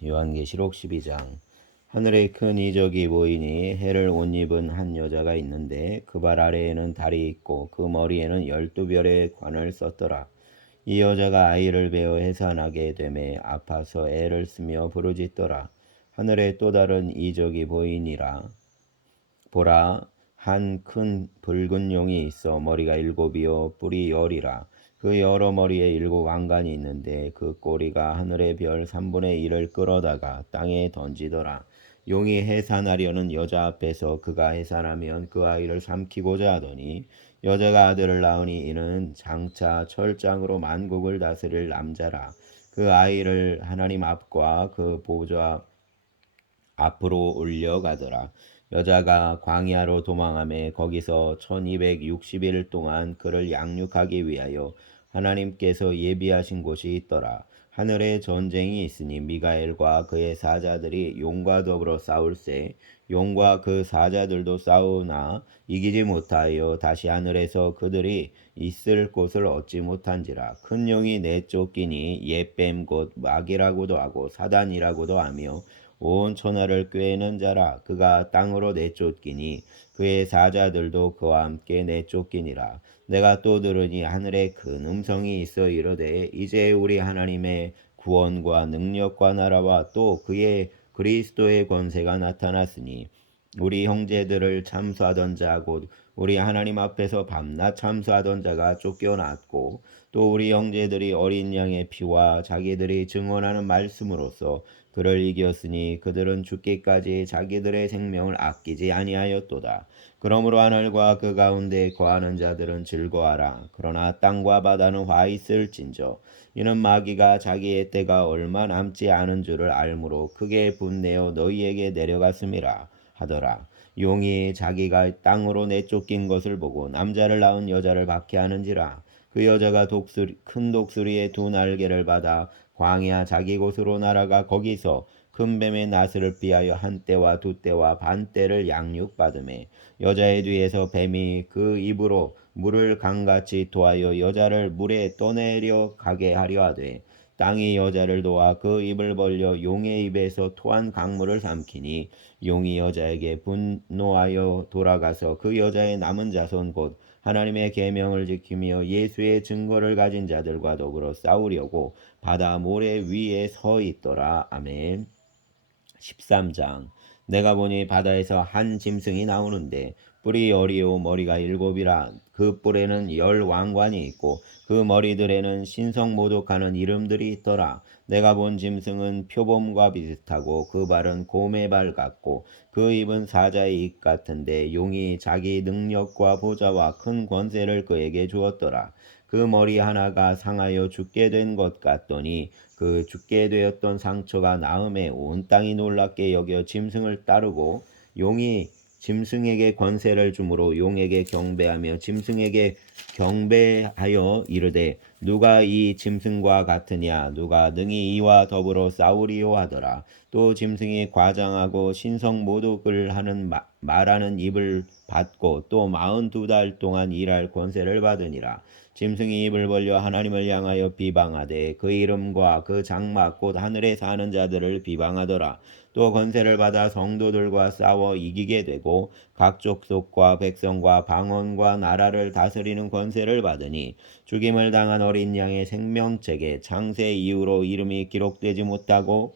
요한계시록 12장. 하늘에 큰 이적이 보이니 해를 옷 입은 한 여자가 있는데 그 발 아래에는 달이 있고 그 머리에는 12별의 관을 썼더라. 이 여자가 아이를 베어 해산하게 되매 아파서 애를 쓰며 부르짖더라. 하늘에 또 다른 이적이 보이니라. 보라, 한 큰 붉은 용이 있어 머리가 7이요 뿔이 10이라. 그 여러 머리에 7왕관이 있는데 그 꼬리가 하늘의 별 3분의 1을 끌어다가 땅에 던지더라. 용이 해산하려는 여자 앞에서 그가 해산하면 그 아이를 삼키고자 하더니 여자가 아들을 낳으니 이는 장차 철장으로 만국을 다스릴 남자라. 그 아이를 하나님 앞과 그 보좌 앞으로 올려가더라. 여자가 광야로 도망하며 거기서 1260일 동안 그를 양육하기 위하여 하나님께서 예비하신 곳이 있더라. 하늘에 전쟁이 있으니 미가엘과 그의 사자들이 용과 더불어 싸울세. 용과 그 사자들도 싸우나 이기지 못하여 다시 하늘에서 그들이 있을 곳을 얻지 못한지라. 큰 용이 내쫓기니 옛뱀 곧 마귀라고도 하고 사단이라고도 하며 온 천하를 꾀는 자라. 그가 땅으로 내쫓기니 그의 사자들도 그와 함께 내쫓기니라. 내가 또 들으니 하늘에 큰 음성이 있어 이르되 이제 우리 하나님의 구원과 능력과 나라와 또 그의 그리스도의 권세가 나타났으니 우리 형제들을 참수하던 자 곧 우리 하나님 앞에서 밤낮 참수하던 자가 쫓겨났고 또 우리 형제들이 어린 양의 피와 자기들이 증언하는 말씀으로써 그를 이겼으니 그들은 죽기까지 자기들의 생명을 아끼지 아니하였도다. 그러므로 하늘과 그 가운데 거하는 자들은 즐거워하라. 그러나 땅과 바다는 화 있을진저 이는 마귀가 자기의 때가 얼마 남지 않은 줄을 알므로 크게 분내어 너희에게 내려갔음이라 하더라. 용이 자기가 땅으로 내쫓긴 것을 보고 남자를 낳은 여자를 박해하는지라. 그 여자가 큰 독수리의 두 날개를 받아 광야 자기 곳으로 날아가 거기서 큰 뱀의 낫을 피하여 한 떼와 두 떼와 반 떼를 양육받으매 여자의 뒤에서 뱀이 그 입으로 물을 강같이 토하여 여자를 물에 떠내려 가게 하려 하되 땅이 여자를 도와 그 입을 벌려 용의 입에서 토한 강물을 삼키니 용이 여자에게 분노하여 돌아가서 그 여자의 남은 자손 곧 하나님의 계명을 지키며 예수의 증거를 가진 자들과 더불어 싸우려고 바다 모래 위에 서 있더라. 아멘. 13장. 내가 보니 바다에서 한 짐승이 나오는데 뿔이 10이요 머리가 7이라. 그 뿔에는 10왕관이 있고 그 머리들에는 신성모독하는 이름들이 있더라. 내가 본 짐승은 표범과 비슷하고 그 발은 곰의 발 같고 그 입은 사자의 입 같은데 용이 자기 능력과 보좌와 큰 권세를 그에게 주었더라. 그 머리 하나가 상하여 죽게 된 것 같더니 그 죽게 되었던 상처가 나음에 온 땅이 놀랍게 여겨 짐승을 따르고 용이 짐승에게 권세를 주므로 용에게 경배하며 짐승에게 경배하여 이르되 누가 이 짐승과 같으냐 누가 능히 이와 더불어 싸우리요 하더라. 또 짐승이 과장하고 신성 모독을 하는 말하는 입을 받고 또 42달 동안 일할 권세를 받으니라. 짐승이 입을 벌려 하나님을 향하여 비방하되 그 이름과 그 장막 곧 하늘에 사는 자들을 비방하더라. 또 권세를 받아 성도들과 싸워 이기게 되고 각 족속과 백성과 방언과 나라를 다스리는 권세를 받으니 죽임을 당한 어린 양의 생명책에 창세 이후로 이름이 기록되지 못하고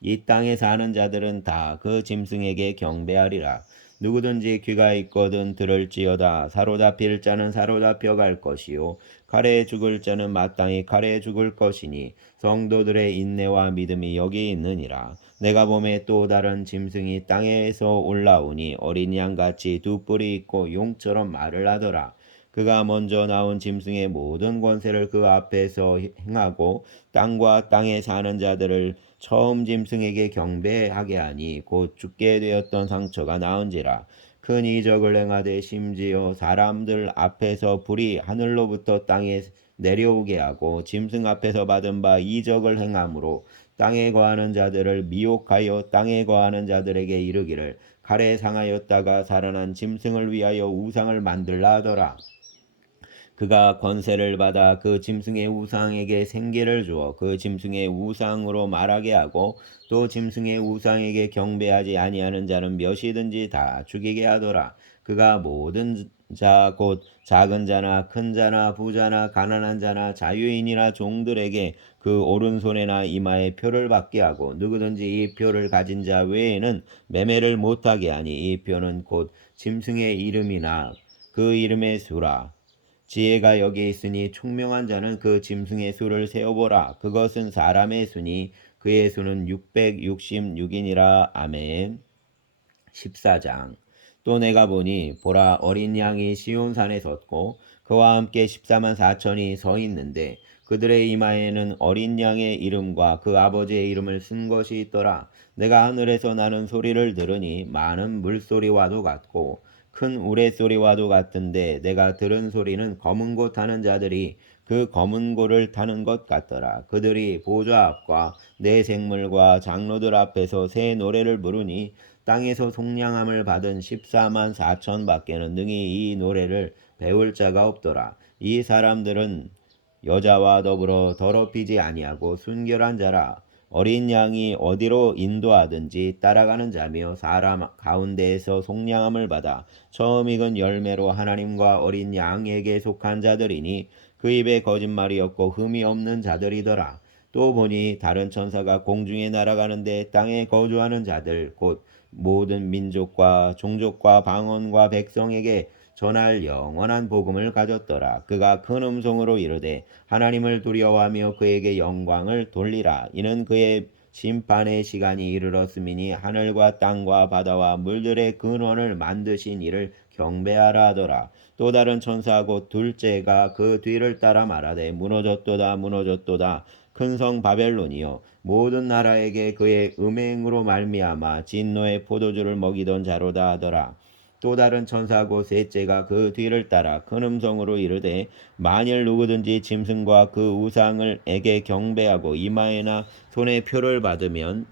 이 땅에 사는 자들은 다 그 짐승에게 경배하리라. 누구든지 귀가 있거든 들을지어다. 사로잡힐 자는 사로잡혀 갈 것이요 칼에 죽을 자는 마땅히 칼에 죽을 것이니 성도들의 인내와 믿음이 여기 있느니라. 내가 보매 또 다른 짐승이 땅에서 올라오니 어린 양같이 두 뿔이 있고 용처럼 말을 하더라. 그가 먼저 나온 짐승의 모든 권세를 그 앞에서 행하고 땅과 땅에 사는 자들을 처음 짐승에게 경배하게 하니 곧 죽게 되었던 상처가 나은지라. 큰 이적을 행하되 심지어 사람들 앞에서 불이 하늘로부터 땅에 내려오게 하고 짐승 앞에서 받은 바 이적을 행함으로 땅에 거하는 자들을 미혹하여 땅에 거하는 자들에게 이르기를 칼에 상하였다가 살아난 짐승을 위하여 우상을 만들라 하더라. 그가 권세를 받아 그 짐승의 우상에게 생기를 주어 그 짐승의 우상으로 말하게 하고 또 짐승의 우상에게 경배하지 아니하는 자는 몇이든지 다 죽이게 하더라. 그가 모든 자 곧 작은 자나 큰 자나 부자나 가난한 자나 자유인이나 종들에게 그 오른손에나 이마에 표를 받게 하고 누구든지 이 표를 가진 자 외에는 매매를 못하게 하니 이 표는 곧 짐승의 이름이나 그 이름의 수라. 지혜가 여기 있으니 총명한 자는 그 짐승의 수를 세어보라. 그것은 사람의 수니 그의 수는 666이니라. 아멘. 14장. 또 내가 보니 보라 어린 양이 시온산에 섰고 그와 함께 14만 4천이 서 있는데 그들의 이마에는 어린 양의 이름과 그 아버지의 이름을 쓴 것이 있더라. 내가 하늘에서 나는 소리를 들으니 많은 물소리와도 같고 큰 우레소리와도 같은데 내가 들은 소리는 검은 고 타는 자들이 그 검은 고를 타는 것 같더라. 그들이 보좌 앞과 내 생물과 장로들 앞에서 새 노래를 부르니 땅에서 속량함을 받은 14만 4천 밖에는 능히 이 노래를 배울 자가 없더라. 이 사람들은 여자와 더불어 더럽히지 아니하고 순결한 자라. 어린 양이 어디로 인도하든지 따라가는 자며 사람 가운데에서 속량함을 받아 처음 익은 열매로 하나님과 어린 양에게 속한 자들이니 그 입에 거짓말이 없고 흠이 없는 자들이더라. 또 보니 다른 천사가 공중에 날아가는데 땅에 거주하는 자들 곧 모든 민족과 종족과 방언과 백성에게 전할 영원한 복음을 가졌더라. 그가 큰 음성으로 이르되 하나님을 두려워하며 그에게 영광을 돌리라. 이는 그의 심판의 시간이 이르렀음이니 하늘과 땅과 바다와 물들의 근원을 만드신 이를 경배하라 하더라. 또 다른 천사 곧 둘째가 그 뒤를 따라 말하되 무너졌도다 무너졌도다 큰 성 바벨론이요 모든 나라에게 그의 음행으로 말미암아 진노의 포도주를 먹이던 자로다 하더라. 또 다른 천사 곧 셋째가 그 뒤를 따라 큰 음성으로 이르되 만일 누구든지 짐승과 그 우상을 에게 경배하고 이마에나 손에 표를 받으면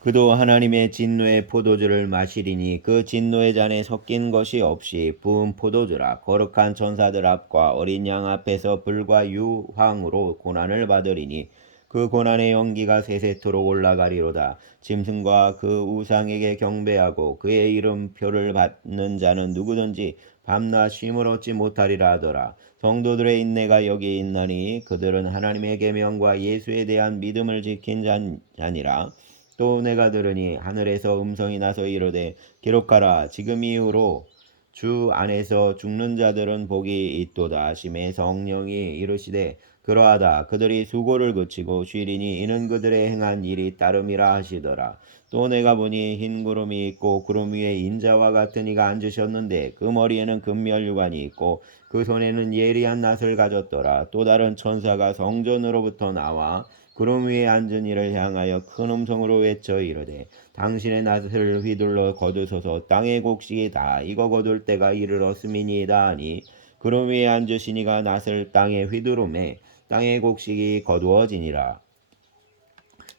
그도 하나님의 진노의 포도주를 마시리니 그 진노의 잔에 섞인 것이 없이 부은 포도주라. 거룩한 천사들 앞과 어린 양 앞에서 불과 유황으로 고난을 받으리니 그 고난의 연기가 세세토록 올라가리로다. 짐승과 그 우상에게 경배하고 그의 이름표를 받는 자는 누구든지 밤낮 쉼을 얻지 못하리라 하더라. 성도들의 인내가 여기 있나니 그들은 하나님의 계명과 예수에 대한 믿음을 지킨 자니라. 또 내가 들으니 하늘에서 음성이 나서 이르되 기록하라. 지금 이후로 주 안에서 죽는 자들은 복이 있도다 하심에 성령이 이르시되 그러하다. 그들이 수고를 그치고 쉬리니 이는 그들의 행한 일이 따름이라 하시더라. 또 내가 보니 흰 구름이 있고 구름 위에 인자와 같은 이가 앉으셨는데 그 머리에는 금멸유관이 있고 그 손에는 예리한 낫을 가졌더라. 또 다른 천사가 성전으로부터 나와 구름 위에 앉은 이를 향하여 큰 음성으로 외쳐 이르되 당신의 낫을 휘둘러 거두소서. 땅의 곡식이 다 익어 거둘 때가 이르렀음이니이다 하니 구름 위에 앉으신 이가 낫을 땅에 휘두르매 땅의 곡식이 거두어지니라.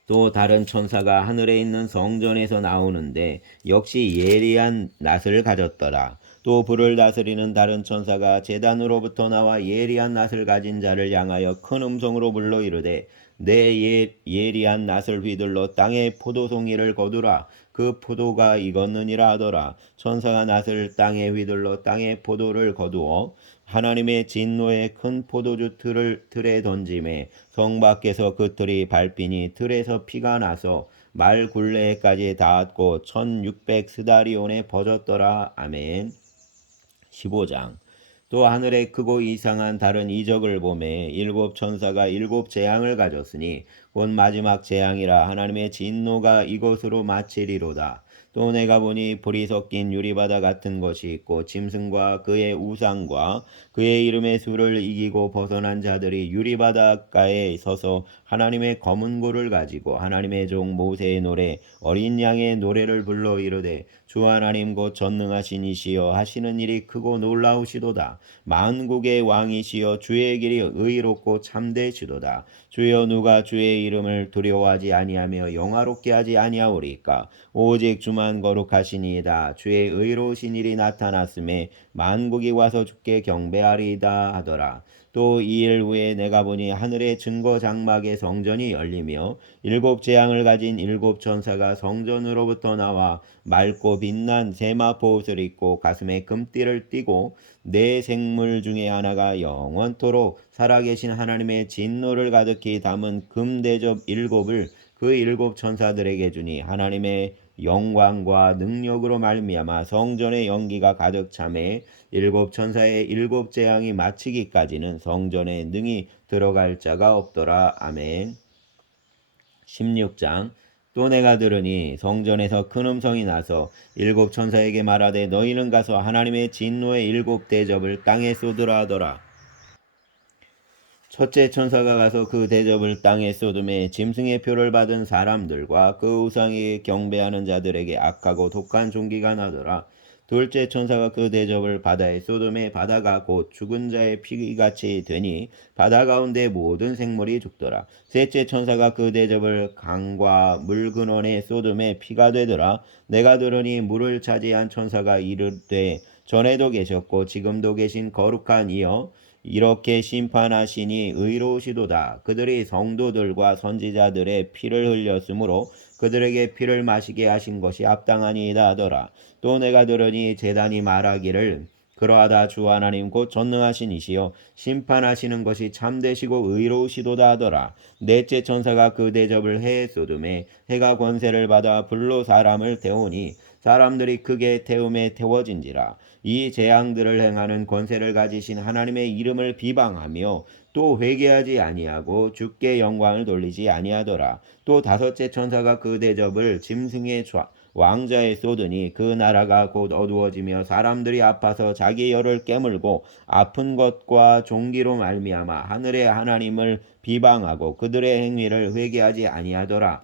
또 다른 천사가 하늘에 있는 성전에서 나오는데 역시 예리한 낫을 가졌더라. 또 불을 다스리는 다른 천사가 제단으로부터 나와 예리한 낫을 가진 자를 향하여 큰 음성으로 불러 이르되 내 예리한 낫을 휘둘러 땅의 포도송이를 거두라. 그 포도가 익었느니라 하더라. 천사가 낫을 땅에 휘둘러 땅의 포도를 거두어 하나님의 진노의 큰 포도주 틀에 던짐에 성 밖에서 그 틀이 밟히니 틀에서 피가 나서 말 굴레까지 닿았고 1600 스다리온에 퍼졌더라. 아멘. 15장. 또 하늘에 크고 이상한 다른 이적을 보매 일곱 천사가 일곱 재앙을 가졌으니 곧 마지막 재앙이라. 하나님의 진노가 이곳으로 마치리로다. 또 내가 보니 불이 섞인 유리바다 같은 것이 있고 짐승과 그의 우상과 그의 이름의 수를 이기고 벗어난 자들이 유리바닷가에 서서 하나님의 검은 고를 가지고 하나님의 종 모세의 노래 어린 양의 노래를 불러 이르되 주 하나님 곧 전능하신 이시여 하시는 일이 크고 놀라우시도다. 만국의 왕이시여 주의 길이 의롭고 참되시도다. 주여 누가 주의 이름을 두려워하지 아니하며 영화롭게 하지 아니하오리까. 오직 주만 거룩하시니이다. 주의 의로우신 일이 나타났음에 만국이 와서 주께 경배하리이다 하더라. 또 2일 후에 내가 보니 하늘의 증거 장막의 성전이 열리며 일곱 재앙을 가진 일곱 천사가 성전으로부터 나와 맑고 빛난 세마포 옷을 입고 가슴에 금띠를 띠고 네 생물 중에 하나가 영원토록 살아계신 하나님의 진노를 가득히 담은 금대접 일곱을 그 일곱 천사들에게 주니 하나님의 영광과 능력으로 말미암아 성전의 연기가 가득 차매 일곱 천사의 일곱 재앙이 마치기까지는 성전에 능히 들어갈 자가 없더라. 아멘. 16장. 또 내가 들으니 성전에서 큰 음성이 나서 일곱 천사에게 말하되 너희는 가서 하나님의 진노의 일곱 대접을 땅에 쏟으라 하더라. 첫째 천사가 가서 그 대접을 땅에 쏟음에 짐승의 표를 받은 사람들과 그 우상에 경배하는 자들에게 악하고 독한 종기가 나더라. 둘째 천사가 그 대접을 바다에 쏟음에 바다가 곧 죽은 자의 피같이 되니 바다 가운데 모든 생물이 죽더라. 셋째 천사가 그 대접을 강과 물 근원에 쏟음에 피가 되더라. 내가 들으니 물을 차지한 천사가 이르되 전에도 계셨고 지금도 계신 거룩한 이여 이렇게 심판하시니 의로우시도다. 그들이 성도들과 선지자들의 피를 흘렸으므로 그들에게 피를 마시게 하신 것이 합당하니이다 하더라. 또 내가 들으니 제단이 말하기를 그러하다 주 하나님 곧 전능하신 이시여 심판하시는 것이 참되시고 의로우시도다 하더라. 넷째 천사가 그 대접을 해에 쏟음에 해가 권세를 받아 불로 사람을 태우니 사람들이 크게 태움에 태워진지라. 이 재앙들을 행하는 권세를 가지신 하나님의 이름을 비방하며 또 회개하지 아니하고 주께 영광을 돌리지 아니하더라. 또 다섯째 천사가 그 대접을 짐승의 왕자에 쏟으니 그 나라가 곧 어두워지며 사람들이 아파서 자기 열을 깨물고 아픈 것과 종기로 말미암아 하늘의 하나님을 비방하고 그들의 행위를 회개하지 아니하더라.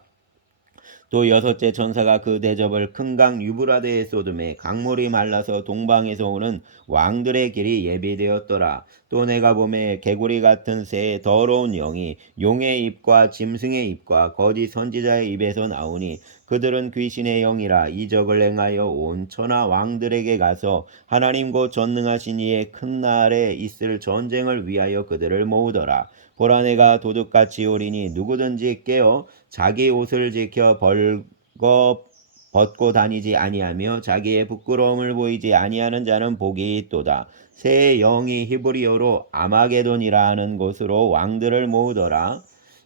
또 여섯째 천사가 그 대접을 큰 강 유브라데에 쏟음에 강물이 말라서 동방에서 오는 왕들의 길이 예비되었더라. 또 내가 보매 개구리 같은 새의 더러운 영이 용의 입과 짐승의 입과 거짓 선지자의 입에서 나오니 그들은 귀신의 영이라 이적을 행하여 온 천하 왕들에게 가서 하나님 곧 전능하신 이의 큰 날에 있을 전쟁을 위하여 그들을 모으더라. 보라 내가 도둑같이 오리니 누구든지 깨어 자기 옷을 지켜 벗고 다니지 아니하며 자기의 부끄러움을 보이지 아니하는 자는 복이 있도다. 새 영이 히브리어로 아마게돈이라 하는 곳으로 왕들을 모으더라.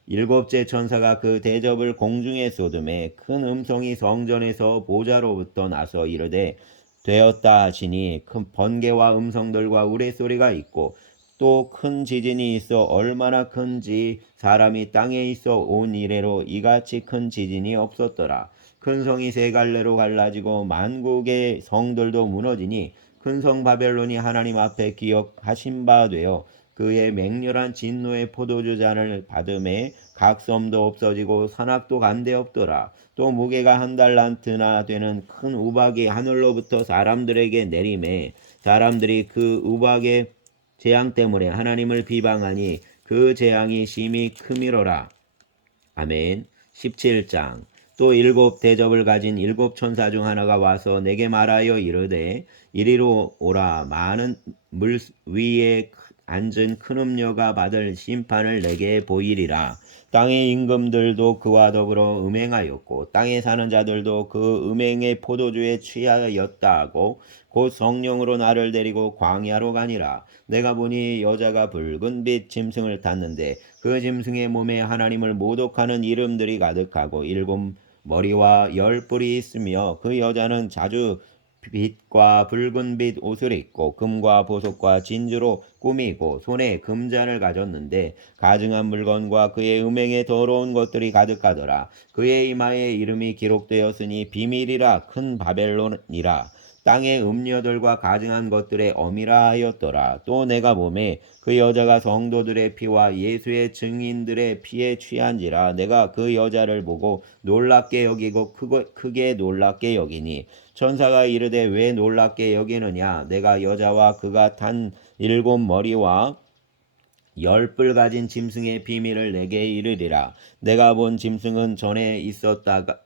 일곱째 천사가 그 대접을 공중에 쏟음에 큰 음성이 성전에서 보좌로부터 나서 이르되 되었다 하시니 큰 번개와 음성들과 우레소리가 있고 또 큰 지진이 있어 얼마나 큰지 사람이 땅에 있어 온 이래로 이같이 큰 지진이 없었더라. 큰 성이 세 갈래로 갈라지고 만국의 성들도 무너지니 큰 성 바벨론이 하나님 앞에 기억하신 바 되어 그의 맹렬한 진노의 포도주 잔을 받음에 각 섬도 없어지고 산악도 간데 없더라. 또 무게가 한 달란트나 되는 큰 우박이 하늘로부터 사람들에게 내림에 사람들이 그 우박의 재앙 때문에 하나님을 비방하니 그 재앙이 심히 크미로라. 아멘. 17장. 또 일곱 대접을 가진 일곱 천사 중 하나가 와서 내게 말하여 이르되 이리로 오라. 많은 물 위에 앉은 큰 음녀가 받을 심판을 내게 보이리라. 땅의 임금들도 그와 더불어 음행하였고 땅에 사는 자들도 그 음행의 포도주에 취하였다 하고 곧 성령으로 나를 데리고 광야로 가니라. 내가 보니 여자가 붉은 빛 짐승을 탔는데 그 짐승의 몸에 하나님을 모독하는 이름들이 가득하고 일곱 머리와 열 뿔이 있으며 그 여자는 자주 빛과 붉은 빛 옷을 입고 금과 보석과 진주로 꾸미고 손에 금잔을 가졌는데 가증한 물건과 그의 음행에 더러운 것들이 가득하더라. 그의 이마에 이름이 기록되었으니 비밀이라 큰 바벨론이라 땅의 음녀들과 가증한 것들의 어미라 하였더라. 또 내가 보매 그 여자가 성도들의 피와 예수의 증인들의 피에 취한지라. 내가 그 여자를 보고 놀랍게 여기고 크게 놀랍게 여기니 천사가 이르되 왜 놀랍게 여기느냐. 내가 여자와 그가 탄 일곱 머리와 열 뿔 가진 짐승의 비밀을 내게 이르리라. 내가 본 짐승은 전에 있었다가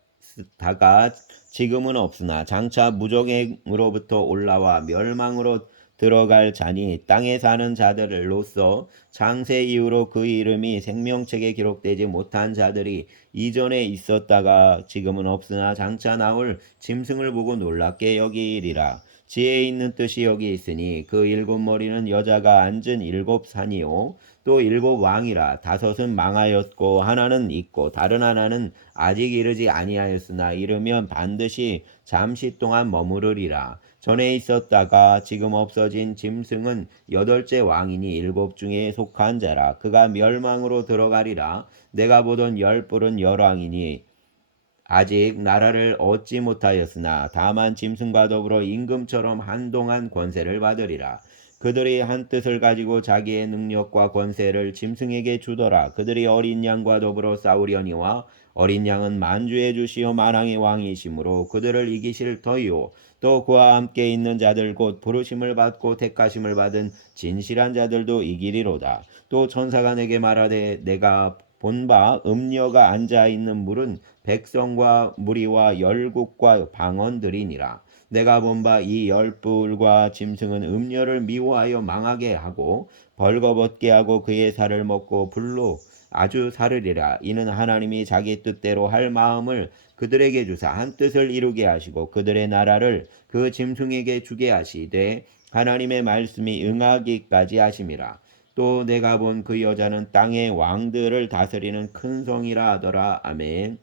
지금은 없으나 장차 무적행으로부터 올라와 멸망으로 들어갈 자니 땅에 사는 자들로서 창세 이후로 그 이름이 생명책에 기록되지 못한 자들이 이전에 있었다가 지금은 없으나 장차 나올 짐승을 보고 놀랍게 여기리라. 지혜 있는 뜻이 여기 있으니 그 일곱 머리는 여자가 앉은 일곱 산이요 또 일곱 왕이라. 다섯은 망하였고 하나는 있고 다른 하나는 아직 이르지 아니하였으나 이르면 반드시 잠시 동안 머무르리라. 전에 있었다가 지금 없어진 짐승은 여덟째 왕이니 일곱 중에 속한 자라. 그가 멸망으로 들어가리라. 내가 보던 열 뿔은 열왕이니 아직 나라를 얻지 못하였으나 다만 짐승과 더불어 임금처럼 한동안 권세를 받으리라. 그들이 한 뜻을 가지고 자기의 능력과 권세를 짐승에게 주더라. 그들이 어린 양과 더불어 싸우려니와 어린 양은 만주의 주시오 만왕의 왕이시므로 그들을 이기실 터이요 또 그와 함께 있는 자들 곧 부르심을 받고 택하심을 받은 진실한 자들도 이기리로다. 또 천사가 내게 말하되 내가 본바 음녀가 앉아 있는 물은 백성과 무리와 열국과 방언들이니라. 내가 본 바 이 열불과 짐승은 음녀를 미워하여 망하게 하고 벌거벗게 하고 그의 살을 먹고 불로 아주 사르리라. 이는 하나님이 자기 뜻대로 할 마음을 그들에게 주사 한 뜻을 이루게 하시고 그들의 나라를 그 짐승에게 주게 하시되 하나님의 말씀이 응하기까지 하심이라. 또 내가 본 그 여자는 땅의 왕들을 다스리는 큰 성이라 하더라. 아멘.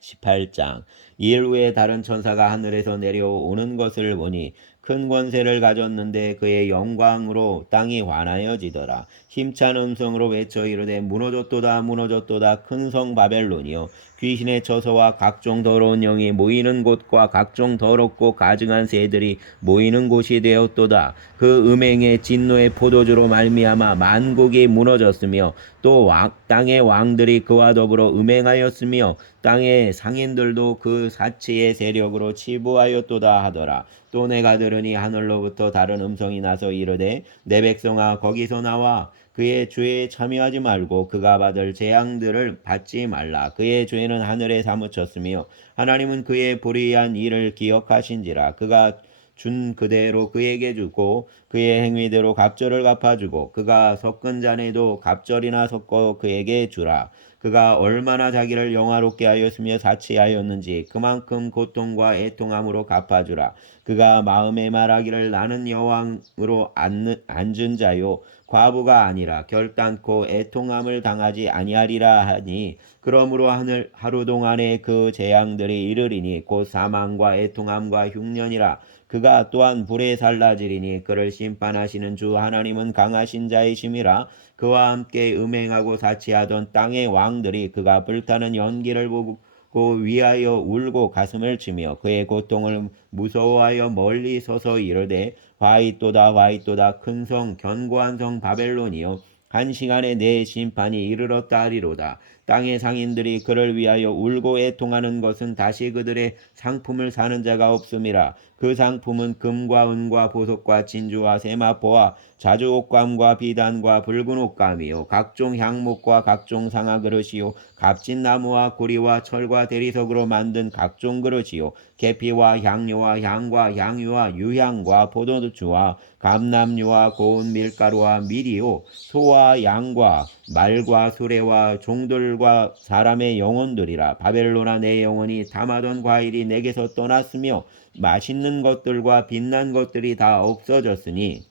18장. 이일 후에 다른 천사가 하늘에서 내려오는 것을 보니 큰 권세를 가졌는데 그의 영광으로 땅이 환하여지더라. 힘찬 음성으로 외쳐 이르되 무너졌도다 무너졌도다 큰 성 바벨론이여 귀신의 처소와 각종 더러운 영이 모이는 곳과 각종 더럽고 가증한 새들이 모이는 곳이 되었도다. 그 음행의 진노의 포도주로 말미암아 만국이 무너졌으며 또 땅의 왕들이 그와 더불어 음행하였으며 땅의 상인들도 그 사치의 세력으로 치부하였도다 하더라. 또 내가 들으니 하늘로부터 다른 음성이 나서 이르되 내 백성아 거기서 나와 그의 죄에 참여하지 말고 그가 받을 재앙들을 받지 말라. 그의 죄는 하늘에 사무쳤으며 하나님은 그의 불의한 일을 기억하신지라. 그가 준 그대로 그에게 주고 그의 행위대로 갑절을 갚아주고 그가 섞은 잔에도 갑절이나 섞어 그에게 주라. 그가 얼마나 자기를 영화롭게 하였으며 사치하였는지 그만큼 고통과 애통함으로 갚아주라. 그가 마음에 말하기를 나는 여왕으로 앉은 자요 과부가 아니라 결단코 애통함을 당하지 아니하리라 하니 그러므로 하루 동안에 그 재앙들이 이르리니 곧 사망과 애통함과 흉년이라. 그가 또한 불에 살라지리니 그를 심판하시는 주 하나님은 강하신 자이심이라. 그와 함께 음행하고 사치하던 땅의 왕들이 그가 불타는 연기를 보고 위하여 울고 가슴을 치며 그의 고통을 무서워하여 멀리 서서 이르되 화이또다 화이또다 큰 성 견고한 성 바벨론이여 한 시간에 내 심판이 이르렀다 하리로다. 땅의 상인들이 그를 위하여 울고 애통하는 것은 다시 그들의 상품을 사는 자가 없음이라. 그 상품은 금과 은과 보석과 진주와 세마포와 자주 옷감과 비단과 붉은 옷감이요 각종 향목과 각종 상아 그릇이요 값진 나무와 구리와 철과 대리석으로 만든 각종 그릇이요 계피와 향료와 향과 향유와 유향과 포도주와 감람유와 고운 밀가루와 밀이요 소와 양과 말과 수레와 종들과 사람의 영혼들이라. 바벨론아 내 영혼이 담아던 과일이 내게서 떠났으며 맛있는 것들과 빛난 것들이 다 없어졌으니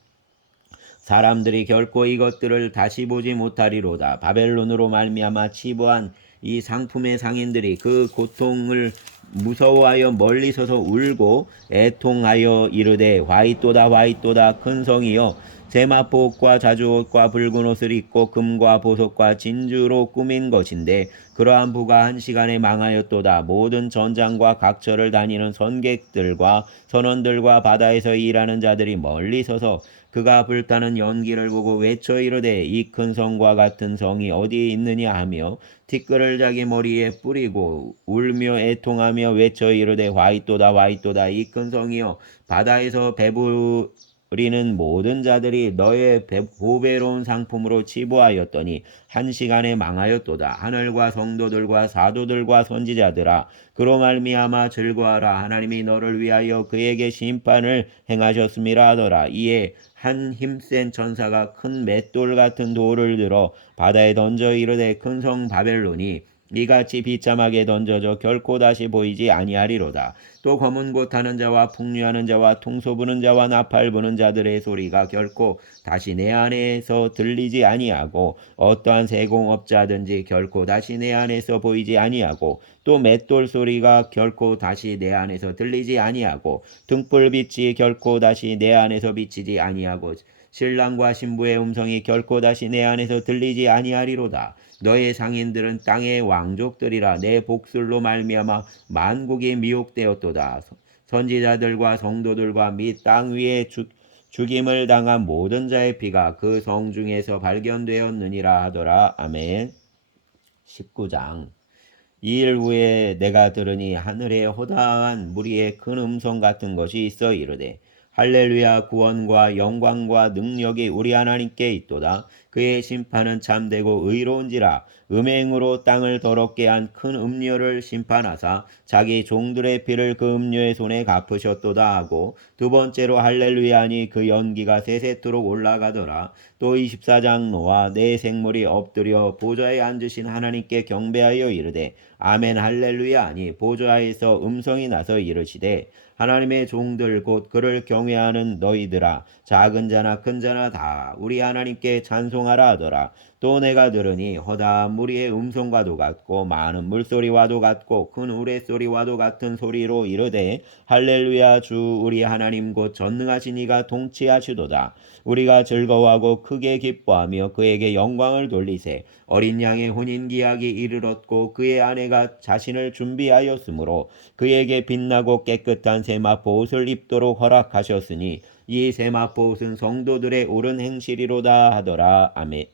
사람들이 결코 이것들을 다시 보지 못하리로다. 바벨론으로 말미암아 치부한 이 상품의 상인들이 그 고통을 무서워하여 멀리 서서 울고 애통하여 이르되 화이또다 화이또다 큰 성이여 세마포옷과 자주옷과 붉은 옷을 입고 금과 보석과 진주로 꾸민 것인데 그러한 부가 한 시간에 망하였도다. 모든 전장과 각처를 다니는 선객들과 선원들과 바다에서 일하는 자들이 멀리 서서 그가 불타는 연기를 보고 외쳐 이르되 이 큰 성과 같은 성이 어디에 있느냐 하며 티끌을 자기 머리에 뿌리고 울며 애통하며 외쳐 이르되 화이또다 화이또다 이 큰 성이여 바다에서 버리는 모든 자들이 너의 보배로운 상품으로 치부하였더니 한 시간에 망하였도다. 하늘과 성도들과 사도들과 선지자들아, 그로 말미암아 즐거워하라. 하나님이 너를 위하여 그에게 심판을 행하셨음이라 하더라. 이에 한 힘센 천사가 큰 맷돌 같은 돌을 들어 바다에 던져 이르되, 큰 성 바벨론이 이같이 비참하게 던져져 결코 다시 보이지 아니하리로다. 또 검은 곳 타는 자와 풍류하는 자와 통소 부는 자와 나팔 부는 자들의 소리가 결코 다시 내 안에서 들리지 아니하고, 어떠한 세공업자든지 결코 다시 내 안에서 보이지 아니하고, 또 맷돌 소리가 결코 다시 내 안에서 들리지 아니하고, 등불빛이 결코 다시 내 안에서 비치지 아니하고, 신랑과 신부의 음성이 결코 다시 내 안에서 들리지 아니하리로다. 너의 상인들은 땅의 왕족들이라. 내 복술로 말미암아 만국이 미혹되었도다. 선지자들과 성도들과 및 땅 위에 죽임을 당한 모든 자의 피가 그 성 중에서 발견되었느니라 하더라. 아멘. 19장. 이 일 후에 내가 들으니 하늘에 호다한 무리의 큰 음성 같은 것이 있어 이르되, 할렐루야, 구원과 영광과 능력이 우리 하나님께 있도다. 그의 심판은 참되고 의로운지라. 음행으로 땅을 더럽게 한 큰 음료를 심판하사 자기 종들의 피를 그 음료의 손에 갚으셨도다 하고, 두 번째로 할렐루야니 그 연기가 세세토록 올라가더라. 또 24장로와 네 생물이 엎드려 보좌에 앉으신 하나님께 경배하여 이르되, 아멘 할렐루야 하니, 보좌에서 음성이 나서 이르시되, 하나님의 종들 곧 그를 경외하는 너희들아, 작은 자나 큰 자나 다 우리 하나님께 찬송하라 하더라. 또 내가 들으니 허다한 무리의 음성과도 같고 많은 물소리와도 같고 큰 우레소리와도 같은 소리로 이르되, 할렐루야, 주 우리 하나님 곧 전능하신 이가 통치하시도다. 우리가 즐거워하고 크게 기뻐하며 그에게 영광을 돌리세. 어린 양의 혼인기약이 이르렀고 그의 아내가 자신을 준비하였으므로 그에게 빛나고 깨끗한 세마포 옷을 입도록 허락하셨으니 이 세마포 옷은 성도들의 옳은 행실이로다 하더라. 아멘.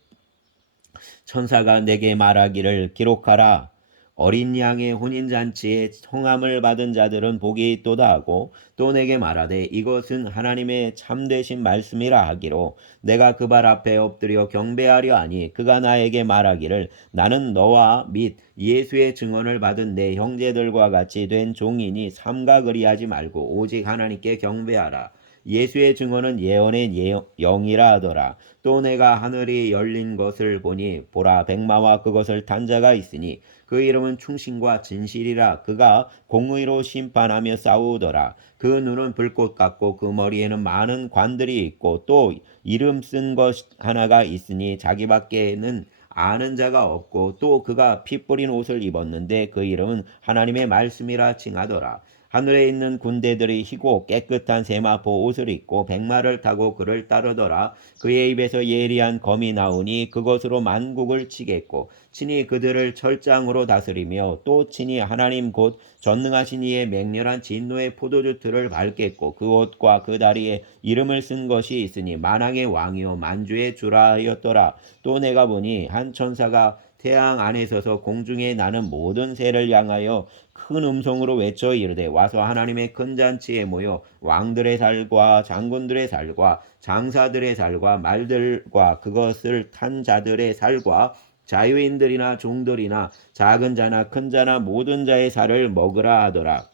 천사가 내게 말하기를, 기록하라. 어린 양의 혼인잔치에 성함을 받은 자들은 복이 있도다 하고, 또 내게 말하되, 이것은 하나님의 참되신 말씀이라 하기로, 내가 그 발 앞에 엎드려 경배하려 하니, 그가 나에게 말하기를, 나는 너와 및 예수의 증언을 받은 내 형제들과 같이 된 종이니 삼가 그리하지 말고 오직 하나님께 경배하라. 예수의 증언은 예언의 영이라 하더라. 또 내가 하늘이 열린 것을 보니 보라, 백마와 그것을 탄 자가 있으니 그 이름은 충신과 진실이라. 그가 공의로 심판하며 싸우더라. 그 눈은 불꽃 같고 그 머리에는 많은 관들이 있고, 또 이름 쓴 것 하나가 있으니 자기밖에는 아는 자가 없고, 또 그가 피 뿌린 옷을 입었는데 그 이름은 하나님의 말씀이라 칭하더라. 하늘에 있는 군대들이 희고 깨끗한 세마포 옷을 입고 백마를 타고 그를 따르더라. 그의 입에서 예리한 검이 나오니 그것으로 만국을 치겠고, 친히 그들을 철장으로 다스리며, 또 친히 하나님 곧 전능하신 이의 맹렬한 진노의 포도주 틀을 밟겠고, 그 옷과 그 다리에 이름을 쓴 것이 있으니 만왕의 왕이요 만주의 주라 하였더라. 또 내가 보니 한 천사가 태양 안에 서서 공중에 나는 모든 새를 향하여 큰 음성으로 외쳐 이르되, 와서 하나님의 큰 잔치에 모여 왕들의 살과 장군들의 살과 장사들의 살과 말들과 그것을 탄 자들의 살과 자유인들이나 종들이나 작은 자나 큰 자나 모든 자의 살을 먹으라 하더라.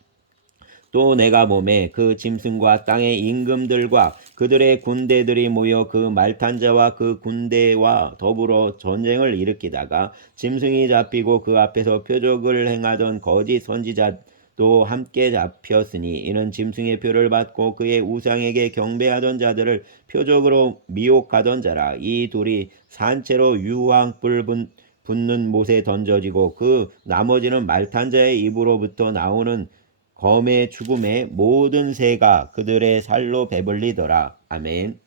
또 내가 몸에 그 짐승과 땅의 임금들과 그들의 군대들이 모여 그 말탄 자와 그 군대와 더불어 전쟁을 일으키다가 짐승이 잡히고 그 앞에서 표적을 행하던 거짓 선지자도 함께 잡혔으니, 이는 짐승의 표를 받고 그의 우상에게 경배하던 자들을 표적으로 미혹하던 자라. 이 둘이 산채로 유황불 붙는 못에 던져지고, 그 나머지는 말탄 자의 입으로부터 나오는 검의 죽음에 모든 새가 그들의 살로 배불리더라. 아멘.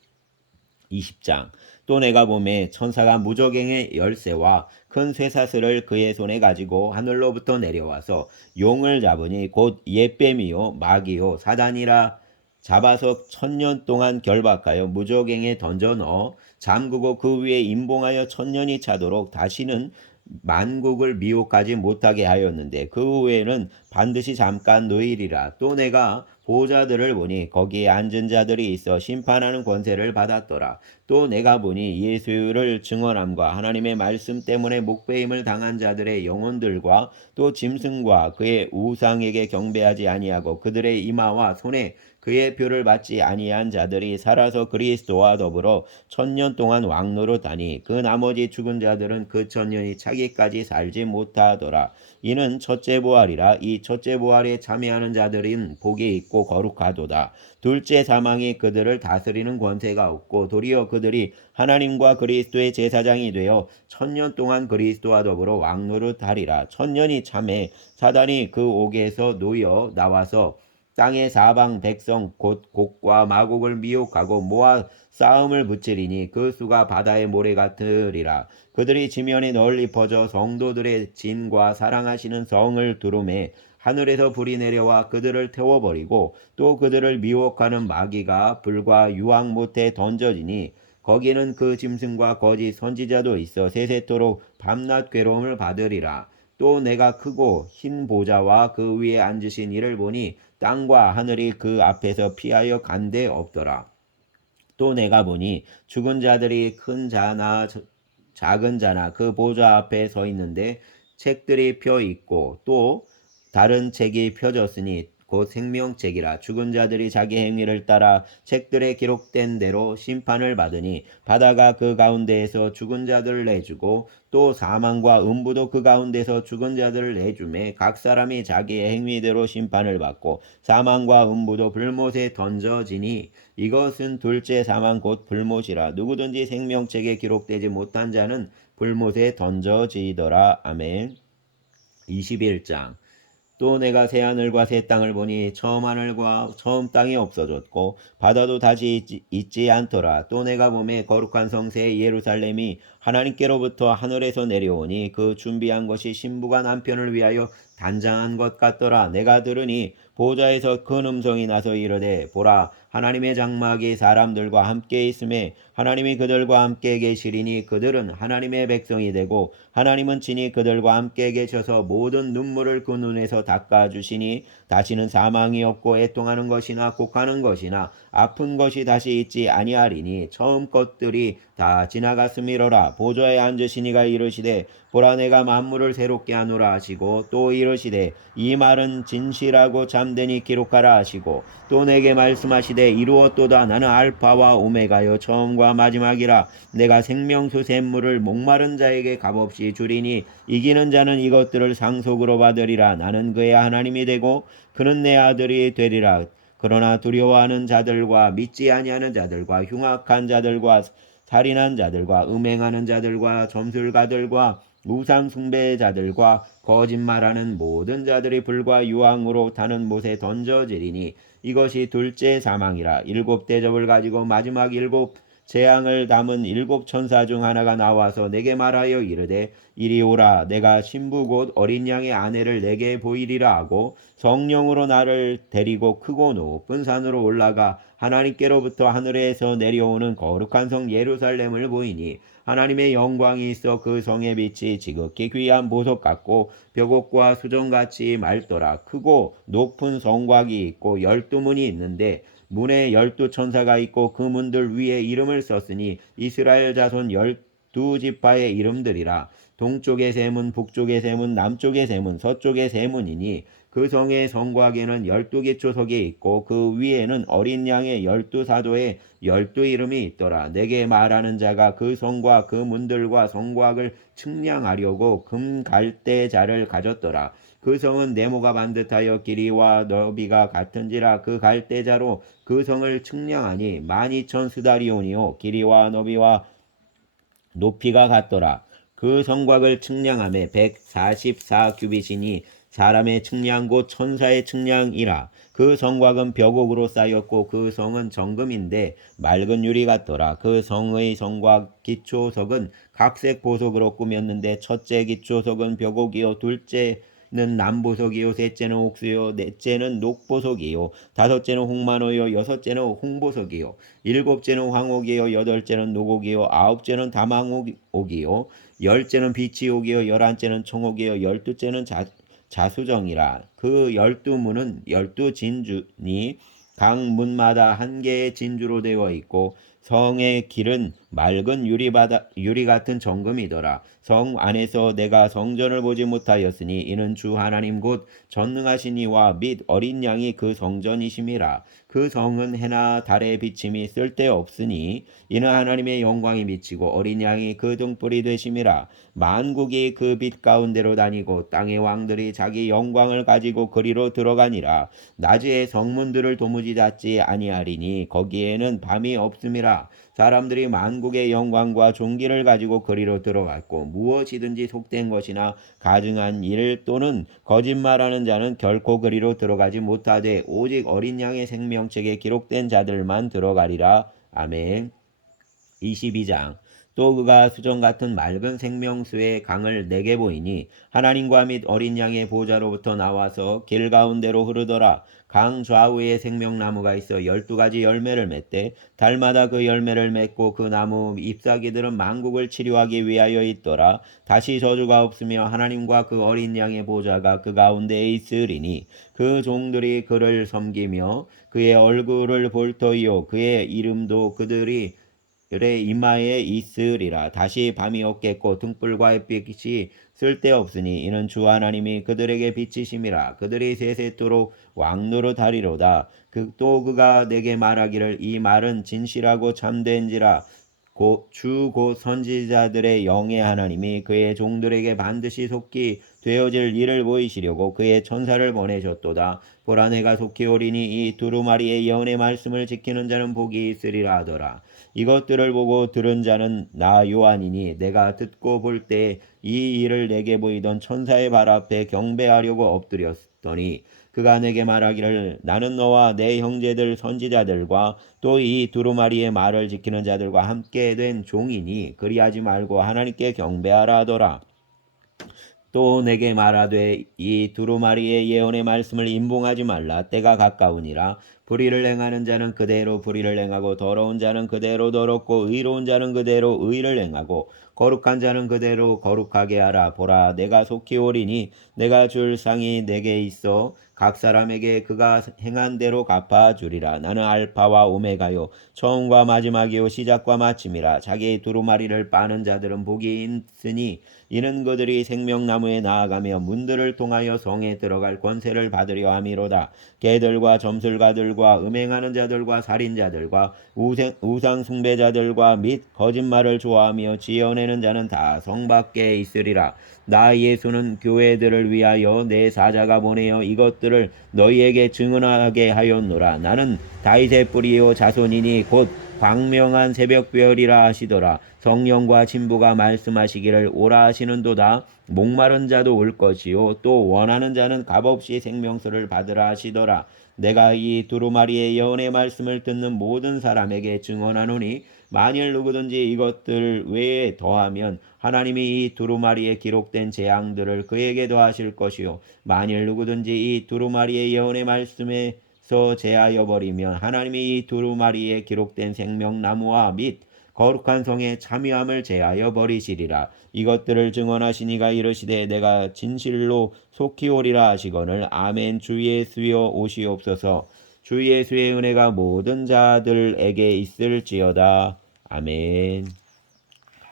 20장. 또 내가 보매 천사가 무저갱의 열쇠와 큰 쇠사슬을 그의 손에 가지고 하늘로부터 내려와서 용을 잡으니 곧 옛뱀이요 마귀요 사단이라. 잡아서 1000년 동안 결박하여 무저갱에 던져 넣어 잠그고 그 위에 임봉하여 1000년이 차도록 다시는 만국을 미혹하지 못하게 하였는데, 그 후에는 반드시 잠깐 노일이라. 또 내가 보좌들을 보니 거기에 앉은 자들이 있어 심판하는 권세를 받았더라. 또 내가 보니 예수를 증언함과 하나님의 말씀 때문에 목배임을 당한 자들의 영혼들과 또 짐승과 그의 우상에게 경배하지 아니하고 그들의 이마와 손에 그의 표를 받지 아니한 자들이 살아서 그리스도와 더불어 1000년 동안 왕노릇하니 그 나머지 죽은 자들은 그 1000년이 차기까지 살지 못하더라. 이는 첫째 부활이라. 이 첫째 부활에 참여하는 자들은 복이 있고 거룩하도다. 둘째 사망이 그들을 다스리는 권세가 없고 도리어 그들이 하나님과 그리스도의 제사장이 되어 1000년 동안 그리스도와 더불어 왕노릇하리라. 1000년이 참에 사단이 그 옥에서 놓여 나와서 땅의 사방 백성 곧 곡과 마곡을 미혹하고 모아 싸움을 붙이리니 그 수가 바다의 모래 같으리라. 그들이 지면에 널리 퍼져 성도들의 진과 사랑하시는 성을 두루매 하늘에서 불이 내려와 그들을 태워버리고 또 그들을 미혹하는 마귀가 불과 유황 못에 던져지니 거기는 그 짐승과 거짓 선지자도 있어 세세토록 밤낮 괴로움을 받으리라. 또 내가 크고 흰 보좌와 그 위에 앉으신 이를 보니 땅과 하늘이 그 앞에서 피하여 간 데 없더라. 또 내가 보니 죽은 자들이 큰 자나 작은 자나 그 보좌 앞에 서 있는데 책들이 펴 있고 또 다른 책이 펴졌으니 곧 생명책이라. 죽은 자들이 자기 행위를 따라 책들에 기록된 대로 심판을 받으니 바다가 그 가운데에서 죽은 자들을 내주고 또 사망과 음부도 그 가운데서 죽은 자들을 내주매 각 사람이 자기의 행위대로 심판을 받고 사망과 음부도 불못에 던져지니 이것은 둘째 사망 곧 불못이라. 누구든지 생명책에 기록되지 못한 자는 불못에 던져지더라. 아멘. 21장. 또 내가 새 하늘과 새 땅을 보니 처음 하늘과 처음 땅이 없어졌고 바다도 다시 있지 않더라. 또 내가 보매 거룩한 성새 예루살렘이 하나님께로부터 하늘에서 내려오니 그 준비한 것이 신부가 남편을 위하여 단장한 것 같더라. 내가 들으니 보좌에서 큰 음성이 나서 이르되 보라 하나님의 장막이 사람들과 함께 있음에 하나님이 그들과 함께 계시리니 그들은 하나님의 백성이 되고 하나님은 친히 그들과 함께 계셔서 모든 눈물을 그 눈에서 닦아주시니 다시는 사망이 없고 애통하는 것이나 곡하는 것이나 아픈 것이 다시 있지 아니하리니 처음 것들이 다 지나갔음이로라. 보좌에 앉으신 이가 이르시되 보라 내가 만물을 새롭게 하노라 하시고 또 이르시되 이 말은 진실하고 참되니 기록하라 하시고 또 내게 말씀하시되 이루었도다. 나는 알파와 오메가요 처음과 마지막이라. 내가 생명수 샘물을 목마른 자에게 값없이 주리니 이기는 자는 이것들을 상속으로 받으리라. 나는 그의 하나님이 되고 그는 내 아들이 되리라. 그러나 두려워하는 자들과 믿지 아니하는 자들과 흉악한 자들과 살인한 자들과 음행하는 자들과 점술가들과 우상 숭배자들과 거짓말하는 모든 자들이 불과 유황으로 타는 못에 던져지리니 이것이 둘째 사망이라. 일곱 대접을 가지고 마지막 일곱 재앙을 담은 일곱 천사 중 하나가 나와서 내게 말하여 이르되 이리 오라. 내가 신부 곧 어린 양의 아내를 내게 보이리라 하고 성령으로 나를 데리고 크고 높은 산으로 올라가 하나님께로부터 하늘에서 내려오는 거룩한 성 예루살렘을 보이니 하나님의 영광이 있어 그 성의 빛이 지극히 귀한 보석 같고 벽옥과 수정같이 맑더라. 크고 높은 성곽이 있고 12문이 있는데 문에 12천사가 있고 그 문들 위에 이름을 썼으니 이스라엘 자손 12지파의 이름들이라. 동쪽의 세 문, 북쪽의 세 문, 남쪽의 세 문, 서쪽의 세 문이니 그 성의 성곽에는 12기초석이 있고 그 위에는 어린 양의 12사도의 12이름이 있더라. 내게 말하는 자가 그 성과 그 문들과 성곽을 측량하려고 금 갈대자를 가졌더라. 그 성은 네모가 반듯하여 길이와 너비가 같은지라. 그 갈대자로 그 성을 측량하니 12,000스다리온이요 길이와 너비와 높이가 같더라. 그 성곽을 측량하며 144규빗이니 사람의 측량 곧 천사의 측량이라. 그 성곽은 벽옥으로 쌓였고 그 성은 정금인데 맑은 유리 같더라. 그 성의 성곽 기초석은 각색 보석으로 꾸몄는데 첫째 기초석은 벽옥이요 둘째는 남보석이요 셋째는 옥수요 넷째는 녹보석이요 다섯째는 홍만호요 여섯째는 홍보석이요 일곱째는 황옥이요 여덟째는 노곡이요 아홉째는 담황옥이요 열째는 비치옥이요 열한째는 청옥이요 열두째는 자수정이라. 그 12문은 12진주니 각 문마다 한 개의 진주로 되어 있고 성의 길은 맑은 유리 같은 정금이더라. 성 안에서 내가 성전을 보지 못하였으니 이는 주 하나님 곧 전능하신 이와 및 어린 양이 그 성전이심이라. 그 성은 해나 달의 비침이 쓸데없으니 이는 하나님의 영광이 비치고 어린 양이 그 등불이 되심이라. 만국이 그 빛 가운데로 다니고 땅의 왕들이 자기 영광을 가지고 그리로 들어가니라. 낮에 성문들을 도무지 닫지 아니하리니 거기에는 밤이 없음이라. 사람들이 만국의 영광과 존귀를 가지고 그리로 들어갔고 무엇이든지 속된 것이나 가증한 일 또는 거짓말하는 자는 결코 그리로 들어가지 못하되 오직 어린 양의 생명책에 기록된 자들만 들어가리라. 아멘. 22장. 또 그가 수정 같은 맑은 생명수의 강을 내게 보이니 하나님과 및 어린 양의 보좌로부터 나와서 길 가운데로 흐르더라. 강 좌우에 생명나무가 있어 12가지 열매를 맺되 달마다 그 열매를 맺고 그 나무 잎사귀들은 만국을 치료하기 위하여 있더라. 다시 저주가 없으며 하나님과 그 어린 양의 보좌가 그 가운데에 있으리니 그 종들이 그를 섬기며 그의 얼굴을 볼 터이요 그의 이름도 그들의 이마에 있으리라. 다시 밤이 없겠고 등불과 햇빛이 쓸데없으니 이는 주 하나님이 그들에게 빛이심이라. 그들이 세세토록 왕노릇하리로다. 또 그가 내게 말하기를 이 말은 진실하고 참된지라. 주 곧 선지자들의 영의 하나님이 그의 종들에게 반드시 속히 되어질 일을 보이시려고 그의 천사를 보내셨도다. 보라 내가 속히 오리니 이 두루마리의 예언의 말씀을 지키는 자는 복이 있으리라 하더라. 이것들을 보고 들은 자는 나 요한이니 내가 듣고 볼 때 이 일을 내게 보이던 천사의 발 앞에 경배하려고 엎드렸더니 그가 내게 말하기를 나는 너와 내 형제들 선지자들과 또 이 두루마리의 말을 지키는 자들과 함께 된 종이니 그리하지 말고 하나님께 경배하라 하더라. 또 내게 말하되 이 두루마리의 예언의 말씀을 임봉하지 말라. 때가 가까우니라. 불의를 행하는 자는 그대로 불의를 행하고 더러운 자는 그대로 더럽고 의로운 자는 그대로 의를 행하고 거룩한 자는 그대로 거룩하게 하라. 보라 내가 속히 오리니 내가 줄 상이 내게 있어 각 사람에게 그가 행한 대로 갚아주리라. 나는 알파와 오메가요 처음과 마지막이요 시작과 마침이라. 자기 두루마리를 빠는 자들은 복이 있으니 이는 그들이 생명나무에 나아가며 문들을 통하여 성에 들어갈 권세를 받으려 함이로다. 개들과 점술가들과 음행하는 자들과 살인자들과 우상 숭배자들과 및 거짓말을 좋아하며 지어내는 자는 다 성 밖에 있으리라. 나 예수는 교회들을 위하여 내 사자가 보내어 이것들을 너희에게 증언하게 하였노라. 나는 다윗의 뿌리요 자손이니 곧 광명한 새벽별이라 하시더라. 성령과 진부가 말씀하시기를 오라 하시는도다. 목마른 자도 올 것이요 또 원하는 자는 값없이 생명수를 받으라 하시더라. 내가 이 두루마리의 예언의 말씀을 듣는 모든 사람에게 증언하노니 만일 누구든지 이것들 외에 더하면 하나님이 이 두루마리에 기록된 재앙들을 그에게 더하실 것이요 만일 누구든지 이 두루마리의 예언의 말씀에서 제하여 버리면 하나님이 이 두루마리에 기록된 생명나무와 및 거룩한 성에 참여함을 제하여 버리시리라. 이것들을 증언하시니가 이르시되 내가 진실로 속히 오리라 하시거늘 아멘. 주 예수여 오시옵소서. 주 예수의 은혜가 모든 자들에게 있을지어다. 아멘.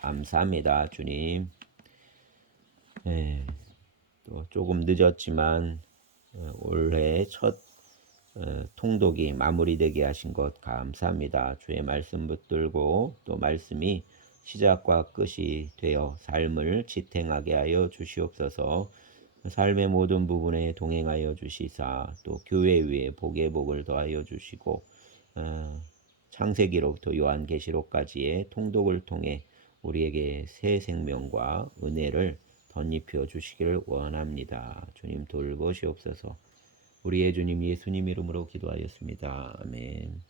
감사합니다 주님. 또 조금 늦었지만 올해 첫 통독이 마무리되게 하신 것 감사합니다. 주의 말씀 붙들고 또 말씀이 시작과 끝이 되어 삶을 지탱하게 하여 주시옵소서. 삶의 모든 부분에 동행하여 주시사 또 교회 위에 복의 복을 더하여 주시고 창세기로부터 요한계시록까지의 통독을 통해 우리에게 새 생명과 은혜를 덧입혀 주시기를 원합니다. 주님 돌보시옵소서. 우리의 주님 예수님 이름으로 기도하였습니다. 아멘.